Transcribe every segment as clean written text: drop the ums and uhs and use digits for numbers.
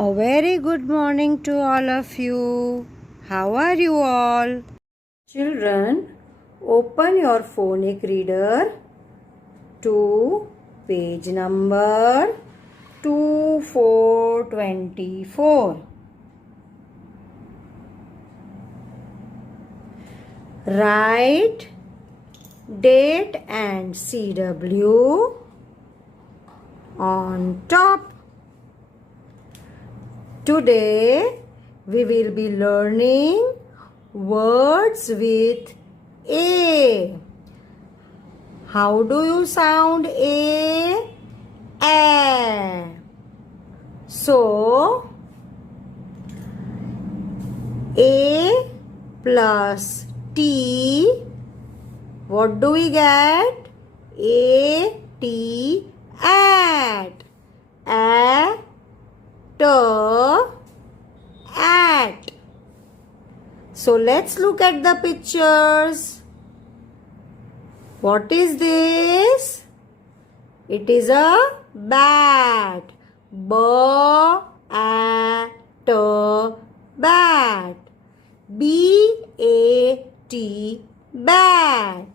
A very good morning to all of you. How are you all? Children, open your phonic reader to page number 2424. Write date and CW on top. Today we will be learning words with A. How do you sound A? A. So, A plus T, what do we get? A-T, at. At. So let's look at the pictures. What is this? It is a bat. B-A-T, bat. B-A-T, bat.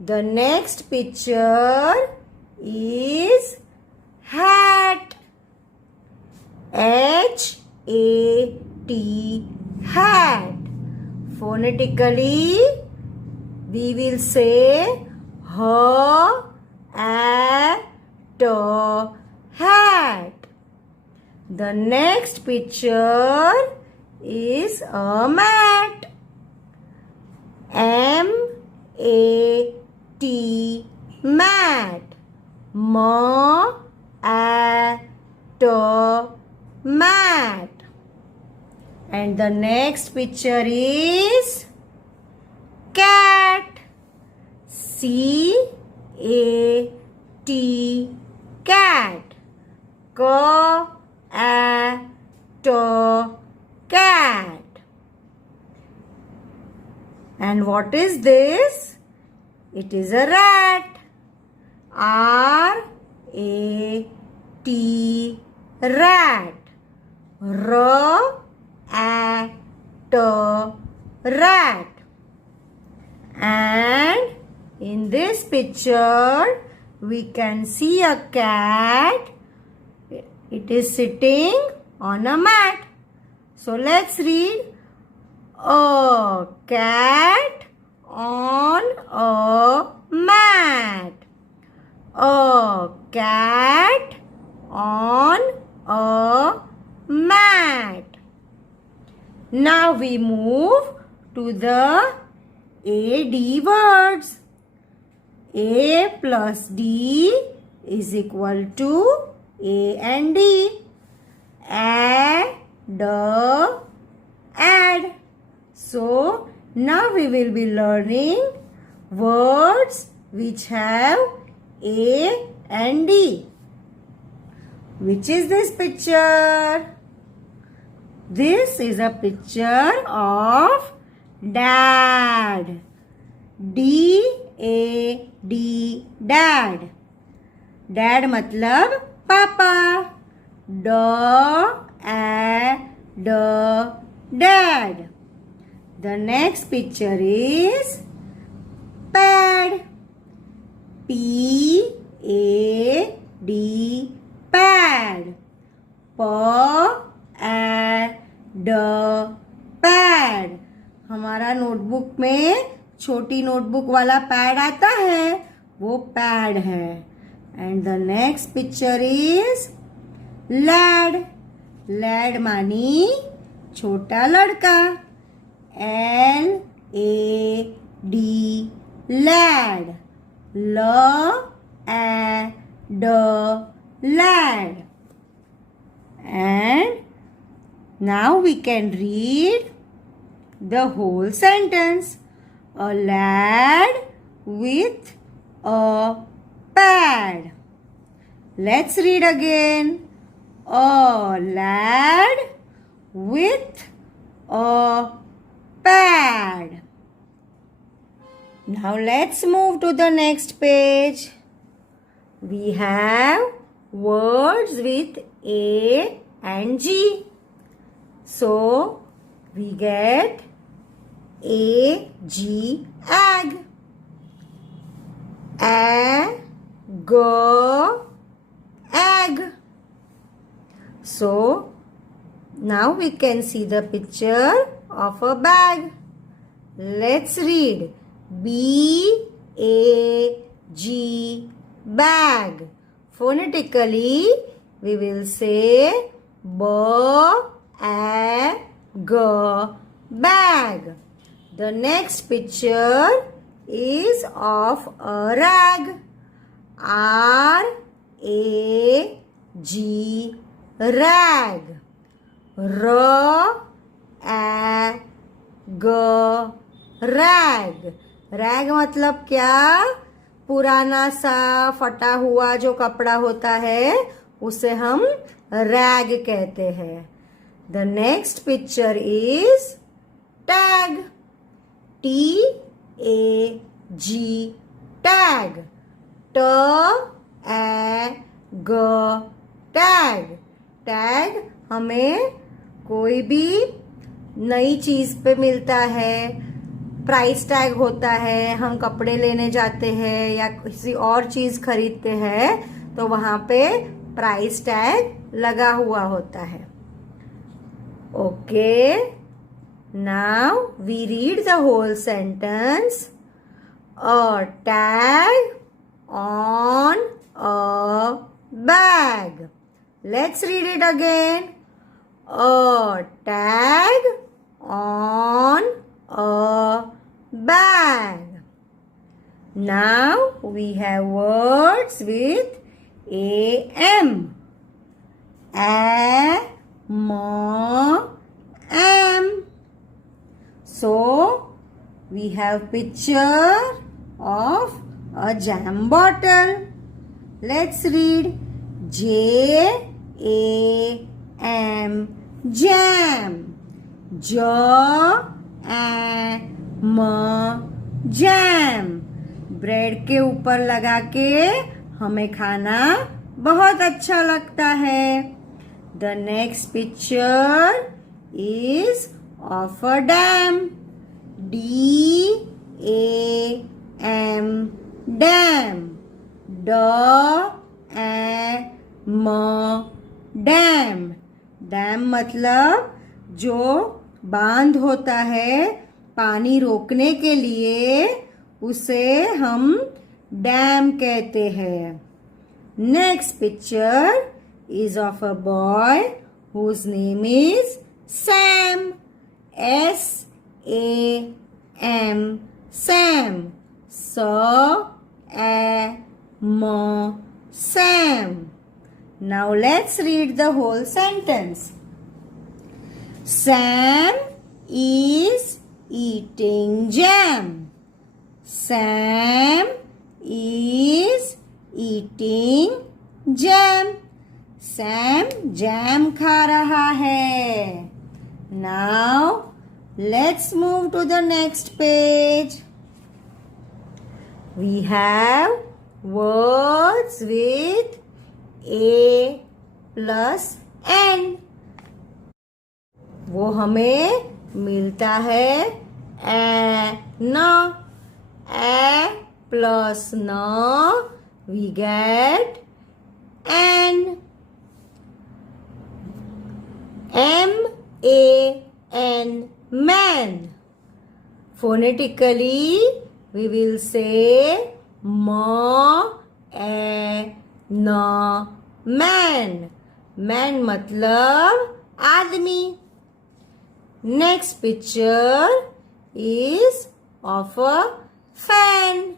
The next picture is hat. H-A-T, hat. Phonetically, we will say H-A-T, hat. The next picture is a mat. M-A-T, mat. M-A-T, mat. And the next picture is cat. C-A-T, cat. K-A-T, cat. And what is this? It is a rat. R-A-T, rat. R-A-T, rat. And in this picture, we can see a cat. It is sitting on a mat. So let's read. A cat on a mat. A cat on a mat. Now we move to the AD words. A plus D is equal to A and D. Add. So, now we will be learning words which have A and D. Which is this picture? This is a picture of dad. D-A-D, dad. Dad मतलब पापा. D-A-D, dad. The next picture is pad. P-A-D, pad. P-A-D, pad. हमारा notebook में छोटी notebook वाला pad आता है, वो pad है. And the next picture is lad. Lad मानी छोटा लड़का. L-A-D, lad. L-A-D, lad. And now we can read the whole sentence. A lad with a pad. Let's read again. A lad with a pad. Now let's move to the next page. We have words with A and G. So we get A-G, egg. A-G, egg. So now we can see the picture of a bag. Let's read B-A-G, bag. Phonetically, we will say B-A-G, bag. The next picture is of a rag. R-A-G, rag. R-A-G, rag. Rag मतलब क्या? पुराना सा फटा हुआ जो कपड़ा होता है उसे हम रैग कहते हैं. The next picture is tag. T-A-G, tag. T-A-G, tag. Tag हमें कोई भी नई चीज पे मिलता है. प्राइस टैग होता है. हम कपड़े लेने जाते हैं या किसी और चीज खरीदते हैं तो वहां पे प्राइस टैग लगा हुआ होता है. Okay, now we read the whole sentence. A tag on a bag. Let's read it again. A tag on a bag. Now we have words with am. Am. So we have picture of a jam bottle. Let's read J-A-M, jam. J-A-M, jam. Bread के ऊपर लगा के हमें खाना बहुत अच्छा लगता है. The next picture is of a dam. D-A-M, dam. D-A-M, dam. Dam मतलब जो बांध होता है पानी रोकने के लिए, उसे हम डैम कहते हैं. Next picture is of a boy whose name is Sam. S-A-M, Sam. S-A-M, Sam. Now let's read the whole sentence. Sam is eating jam. Sam is eating jam. Sam jam खा रहा है. Now let's move to the next page. We have words with A plus N. वो हमें मिलता है न. A plus न we get N. M-A-N, man. Phonetically we will say M-A-N, man. Man मतलब आदमी. Next picture is of a fan.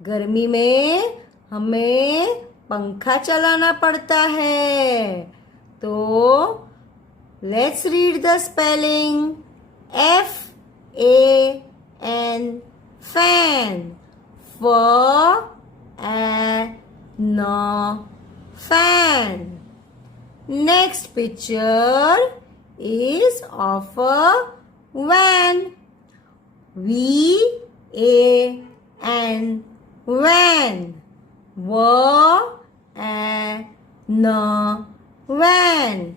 गर्मी में हमें पंखा चलाना पड़ता है. तो let's read the spelling. F-A-N, fan. F-A-N, fan. Next picture is of a van. V-A-N, van. V-A-N, van.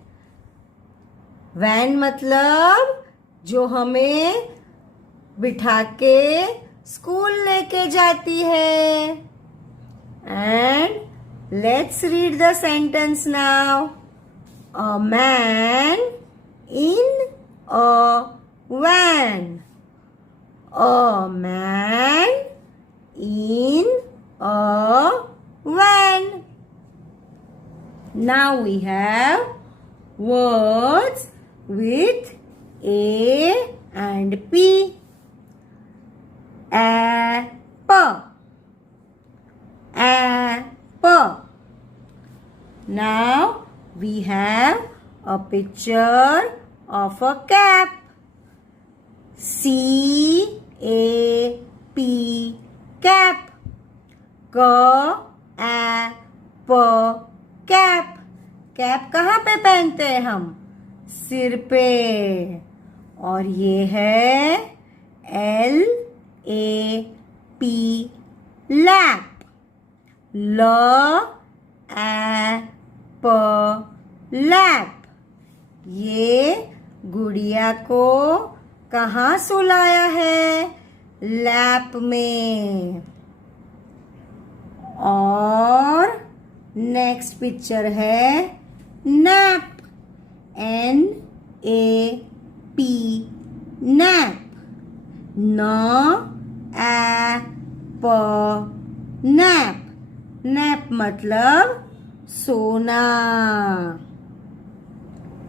Van मतलब जो हमें बिठा के स्कूल लेके जाती है. And let's read the sentence now. A man in a van. A man in a van. Now we have words with A and P. Apple. Apple. Now we have a picture of a cap. C-A-P cap. C-A-P cap. Cap कहाँ पे पहनते हैं हम? सिर पे. और ये है L-A-P लैप. L-A-P lap. ये गुड़िया को कहाँ सुलाया है? लैप में. और नेक्स्ट पिक्चर है nap. N-A-P nap. N-A-P nap. Nap मतलब सोना.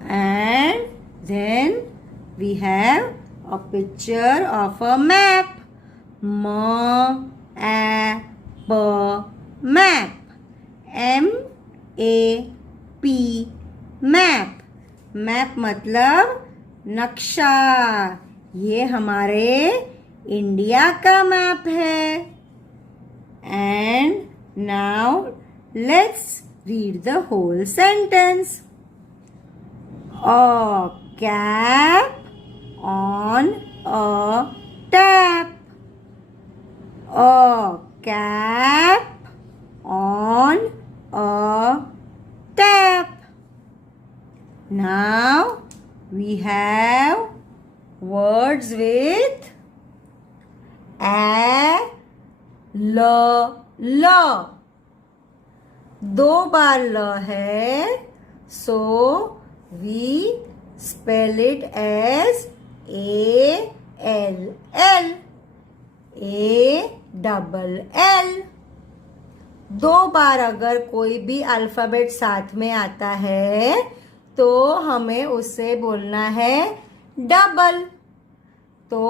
And then we have a picture of a map. M-A-P map. M-A-P map. Map मतलब नक्शा. ये हमारे इंडिया का मैप है. And now let's read the whole sentence. A cap on a tap. A cap on a tap. Now we have words with a, l, ल. दो बार ल है, so we spell it as A-L-L. A-double-L. दो बार अगर कोई भी alphabet साथ में आता है तो हमें उसे बोलना है डबल. तो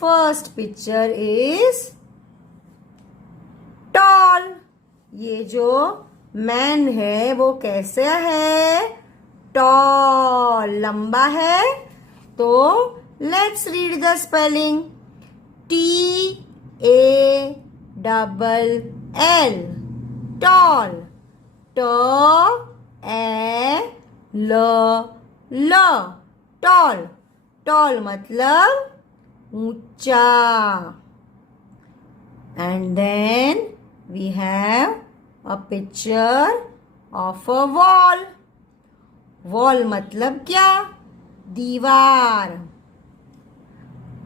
फर्स्ट पिक्चर इज टॉल. ये जो मैन है वो कैसा है? टॉल, लंबा है. तो let's read the spelling. T-A-double-L tall. T-A-L-L tall. Tall मतलब ऊंचा. And then we have a picture of a wall. Wall मतलब क्या? दीवार.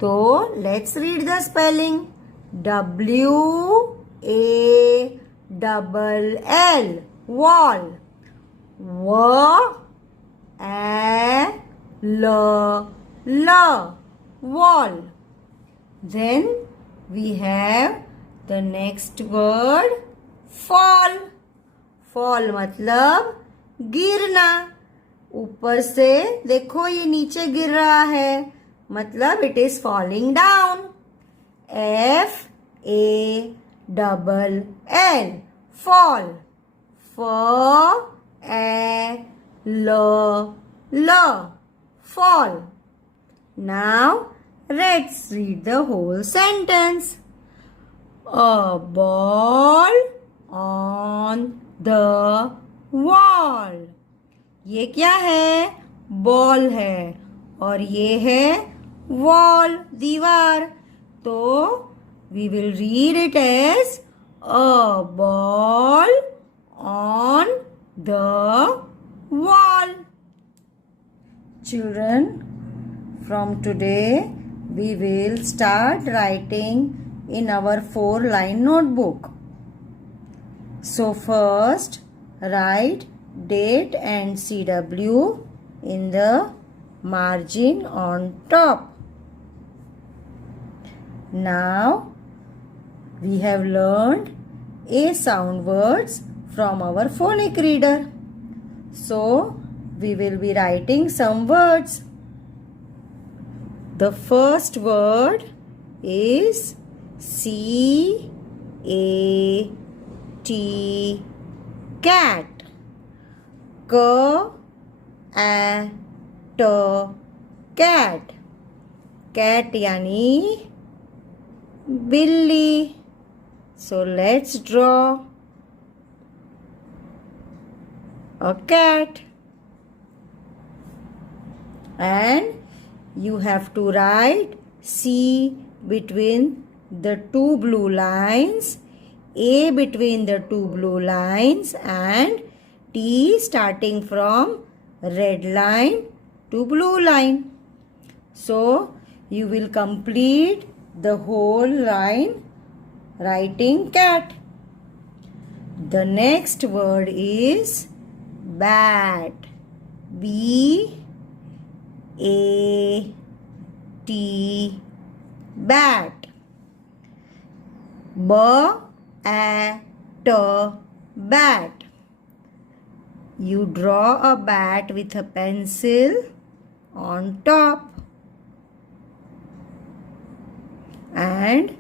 तो let's read the spelling. W-A-double-L wall. W-A-L-L wall. Then we have the next word fall. fall मतलब गिरना. ऊपर से देखो ये नीचे गिर रहा है, मतलब it is falling down. F-A-double-L fall. F-A-L-L fall. Now let's read the whole sentence. A ball on the wall. ये क्या है? बॉल है. और ये है वॉल, दीवार. तो we will read it as a ball on the wall. Children, from today we will start writing in our 4-line notebook. So first write date and CW in the margin on top. Now we have learned A sound words from our phonic reader. So we will be writing some words. The first word is C-A-T, cat. K-A-T, cat. Cat yani billy. So let's draw a cat. And you have to write C between the two blue lines, A between the two blue lines, and T starting from red line to blue line. So you will complete the whole line writing cat. The next word is bat. B-A-T, bat. B-A-T, bat. You draw a bat with a pencil on top and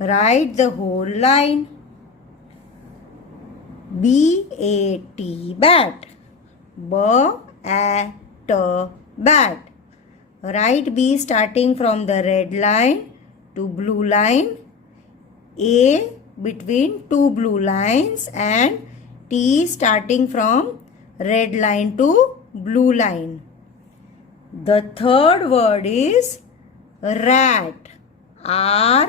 write the whole line. B-A-T, bat. B-A-T, bat. Write B starting from the red line to blue line, A between two blue lines, and T starting from red line to blue line. The third word is rat. R-A-T,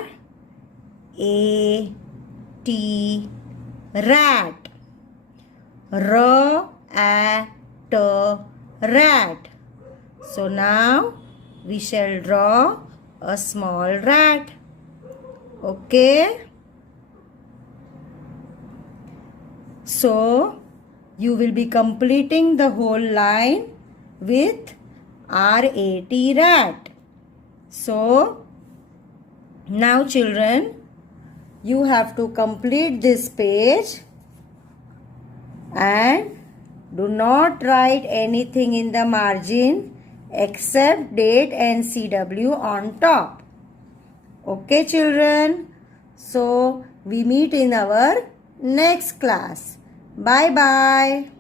rat. R-A-T, rat. So now we shall draw a small rat. Okay. So you will be completing the whole line with R-A-T, rat. So now children, you have to complete this page and do not write anything in the margin except date and CW on top. Okay children, so we meet in our next class. Bye bye.